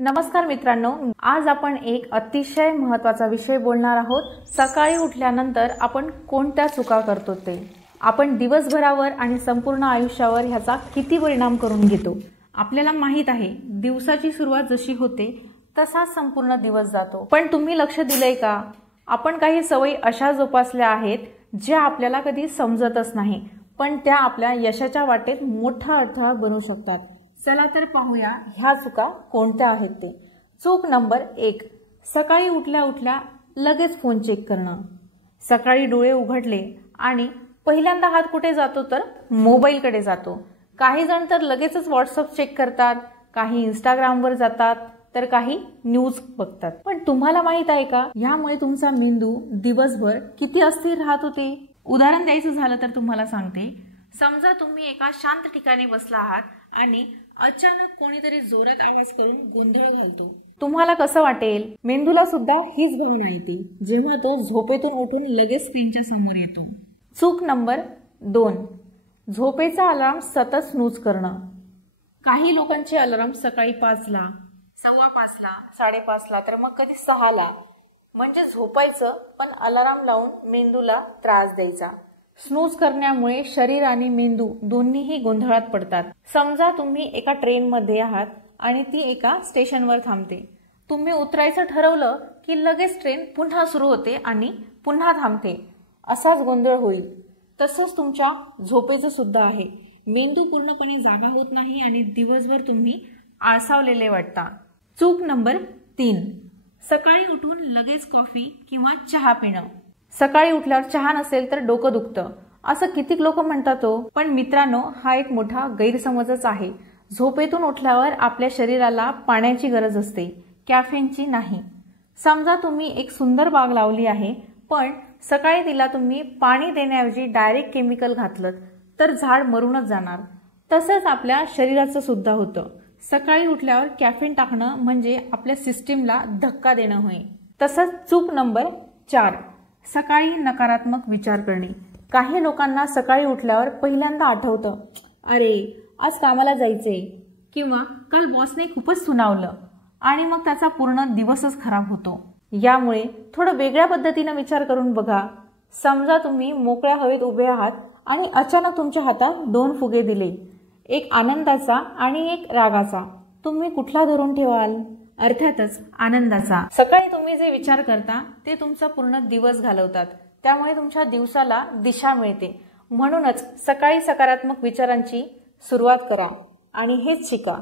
नमस्कार मित्रांनो, आज आपण एक अतिशय महत्त्वाचा विषय बोलणार आहोत। सकाळी उठल्यानंतर आपण कोणत्या चुका करतो ते आपण दिवसभरावर आणि संपूर्ण आयुष्यावर ह्याचा किती परिणाम करून घेतो। आपल्याला माहित आहे दिवसाची सुरुवात जशी होते तसा संपूर्ण दिवस जातो, पण तुम्ही लक्ष दिलंय का? आपण काही सवयी अशा जोपासल्या आहेत ज्या आपल्याला कधी समजतच नाही, पण त्या आपल्या यशाच्या वाटेत मोठा अडथळा बनू शकतात। चला तर पाहूया ह्या चुका कोणत्या आहेत ते। चूक नंबर 1, सकाळी उठल्या उठल्या लगेच फोन चेक करणं। सकाळी डोळे उघडले आणि पहिल्यांदा हात कुठे जातो तर मोबाईलकडे जातो। काही जण तर लगेचच व्हॉट्सअप चेक करतात, काही इंस्टाग्रामवर जातात, तर काही न्यूज बघतात। पण तुम्हाला माहित आहे का, यामुळे तुमचा मेंदू दिवसभर किती अस्थिर राहत होते। उदाहरण द्यायचं झालं तर तुम्हाला सांगते, समजा तुम्ही एका शांत ठिकाणी बसला आहात आणि अचानक कोणीतरी जोरात आवाज करून गोंधळ घालतो। तुम्हाला कसं वाटेल? मेंदूला सुद्धा हीच भावना येते जेव्हा तो झोपेतून उठून लगेच स्क्रीनच्या समोर येतो। चूक नंबर 2, झोपेचा अलार्म सतत स्नूज करणं। काही लोकांचे अलार्म सकाळी 5ला, 5:15ला, 5:30ला, तर मग कधी 6ला, म्हणजे झोपायचं पण अलार्म लावून मेंदूला त्रास द्यायचा। स्नूज करण्यामुळे शरीर आणि मेंदू दोन्हीही गोंधळात पडतात। समजा तुम्ही एका ट्रेनमध्ये आहात आणि ती एका स्टेशनवर थांबते। तुम्ही उतरायचं ठरवलं की लगेच ट्रेन पुन्हा सुरू होते आणि पुन्हा थांबते। असाच गोंधळ होईल। तसंच तुमच्या झोपेचं सुद्धा आहे। मेंदू पूर्णपणे जागा होत नाही आणि दिवसभर तुम्ही आळसावलेले वाटता। चूक नंबर 3, सकाळी उठून लगेच कॉफी किंवा चहा पिणं। सकाळी उठल्यावर चहा नसेल तर डोकं दुखतं असं कितीक लोक म्हणतात हो। पण मित्रांनो, हा एक मोठा गैरसमजच आहे। झोपेतून उठल्यावर आपल्या शरीराला पाण्याची गरज असते, कॅफेनची नाही। समजा तुम्ही एक सुंदर बाग लावली आहे, पण सकाळी तिला तुम्ही पाणी देण्याऐवजी डायरेक्ट केमिकल घातलं तर झाड मरूनच जाणार। तसंच आपल्या शरीराचं सुद्धा होतं। सकाळी उठल्यावर कॅफेन टाकणं म्हणजे आपल्या सिस्टीमला धक्का देणं होय। तसंच चूक नंबर 4, सकाळी नकारात्मक विचार करणे। काही लोकांना सकाळी उठल्यावर पहिल्यांदा आठवतं, अरे आज कामाला जायचंय, किंवा काल बॉसने खूपच सुनावलं, आणि मग त्याचा पूर्ण दिवसच खराब होतो। यामुळे थोडं वेगळ्या पद्धतीने विचार करून बघा। समजा तुम्ही मोकळ्या हवेत उभे आहात आणि अचानक तुमच्या हातात 2 फुगे दिले, एक आनंदाचा आणि एक रागाचा। तुम्ही कुठला धरून ठेवाल? अर्थातच आनंदाचा। सकाळी तुम्ही जे विचार करता ते तुमचा पूर्ण दिवस घालवतात, त्यामुळे तुमच्या दिवसाला दिशा मिळते। म्हणूनच सकाळी सकारात्मक विचारांची सुरुवात करा आणि हेच शिका।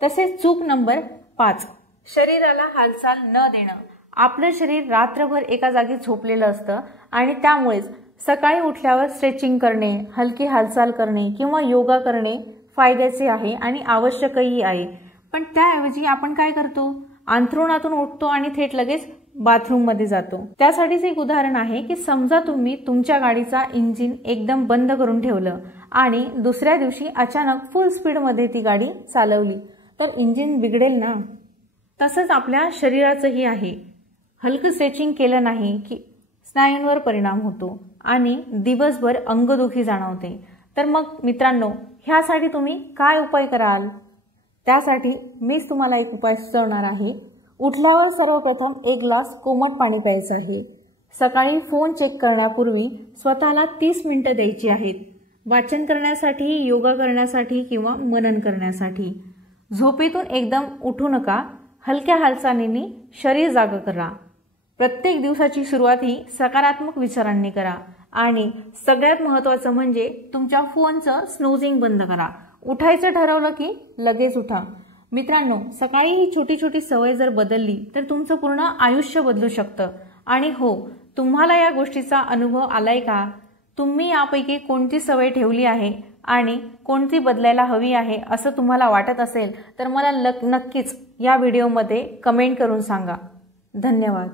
तसेच चूक नंबर 5, शरीराला हालचाल न देणं। आपलं शरीर रात्रभर एका जागी झोपलेलं असतं आणि त्यामुळेच सकाळी उठल्यावर स्ट्रेचिंग करणे, हलकी हालचाल करणे किंवा योगा करणे फायद्याचे आहे आणि आवश्यकही आहे। पण त्याऐवजी आपण काय करतो? अंथरुणातून उठतो आणि थेट लगेच बाथरूम मध्ये जातो। त्यासाठीच एक उदाहरण आहे की समजा तुम्ही तुमच्या गाडीचा इंजिन एकदम बंद करून ठेवलं आणि दुसऱ्या दिवशी अचानक फुल स्पीड मध्ये ती गाडी चालवली तर इंजिन बिघडेल ना। तसंच आपल्या शरीराचंही आहे। हलकं स्ट्रेचिंग केलं नाही की स्नायूंवर परिणाम होतो आणि दिवसभर अंगदुखी जाणवते। तर मग मित्रांनो, ह्यासाठी तुम्ही काय उपाय कराल? त्यासाठी मीच तुम्हाला एक उपाय सुचवणार आहे। उठल्यावर सर्वप्रथम 1 ग्लास कोमट पाणी प्यायचं आहे। सकाळी फोन चेक करण्यापूर्वी स्वतःला 30 मिनिटं द्यायची आहेत, वाचन करण्यासाठी, योगा करण्यासाठी किंवा मनन करण्यासाठी। झोपेतून एकदम उठू नका, हलक्या हालचालींनी शरीर जागं करा। प्रत्येक दिवसाची सुरुवात ही सकारात्मक विचारांनी करा आणि सगळ्यात महत्त्वाचं म्हणजे तुमच्या फोनचं स्नूजिंग बंद करा। उठायचं ठरवलं की लगेच उठा। मित्रांनो, सकाळी ही छोटी छोटी सवय जर बदलली तर तुमचं पूर्ण आयुष्य बदलू शकतं। आणि हो, तुम्हाला या गोष्टीचा अनुभव आलाय का? तुम्ही यापैकी कोणती सवय ठेवली आहे आणि कोणती बदलायला हवी आहे असं तुम्हाला वाटत असेल तर मला नक्कीच या व्हिडिओमध्ये कमेंट करून सांगा। धन्यवाद।